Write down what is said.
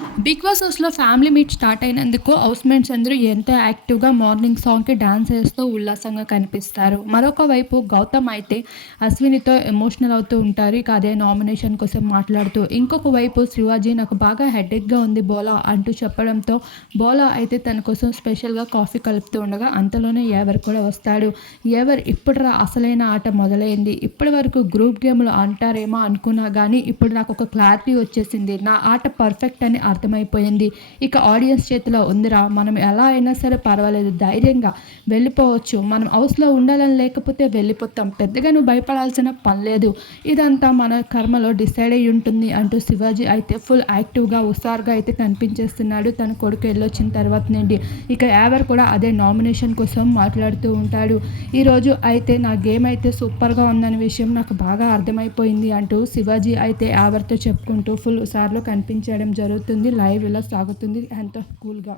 Big boss హౌస్లో family meet start అయినందుకు housemates అందరూ ఎంతో యాక్టివ్గా మార్నింగ్ సాంగ్కి డాన్స్ వేస్తూ ఉల్లాసంగా కనిపిస్తారు. మరొక వైపు గౌతమ్ అయితే అశ్వినితో ఎమోషనల్ అవుతూ ఉంటారు. ఇక అదే నామినేషన్ కోసం మాట్లాడుతూ ఇంకొక వైపు శివాజీ నాకు బాగా హెడేక్గా ఉంది బోలా అంటూ చెప్పడంతో బోలా అయితే తన కోసం స్పెషల్గా కాఫీ కలుపుతూ ఉండగా అంతలోనే ఎవరు కూడా వస్తాడు. ఎవరు ఇప్పుడు అసలైన ఆట మొదలైంది. ఇప్పటి వరకు గ్రూప్ గేమ్లు అంటారేమో అనుకున్నా కానీ ఇప్పుడు నాకు ఒక క్లారిటీ వచ్చేసింది. నా ఆట పర్ఫెక్ట్ అని అర్థమైపోయింది. ఇక ఆడియన్స్ చేతిలో ఉందిరా. మనం ఎలా అయినా సరే పర్వాలేదు. ధైర్యంగా వెళ్ళిపోవచ్చు. మనం హౌస్లో ఉండాలని లేకపోతే వెళ్ళిపోతాం. పెద్దగా నువ్వు భయపడాల్సిన పని లేదు. ఇదంతా మన కర్మలో డిసైడ్ అయి ఉంటుంది అంటూ శివాజీ అయితే ఫుల్ యాక్టివ్గా హుషారుగా అయితే కనిపించేస్తున్నాడు. తన కొడుకు వెళ్ళొచ్చిన తర్వాత నుండి. ఇక యావర్ కూడా అదే నామినేషన్ కోసం మాట్లాడుతూ ఉంటాడు. ఈరోజు అయితే నా గేమ్ అయితే సూపర్గా ఉందనే విషయం నాకు బాగా అర్థమైపోయింది అంటూ శివాజీ అయితే యావర్తో చెప్పుకుంటూ ఫుల్ హుషారులో కనిపించడం జరుగుతుంది లైవ్ ఎలా సాగుతుంది ఎంతో కూల్గా.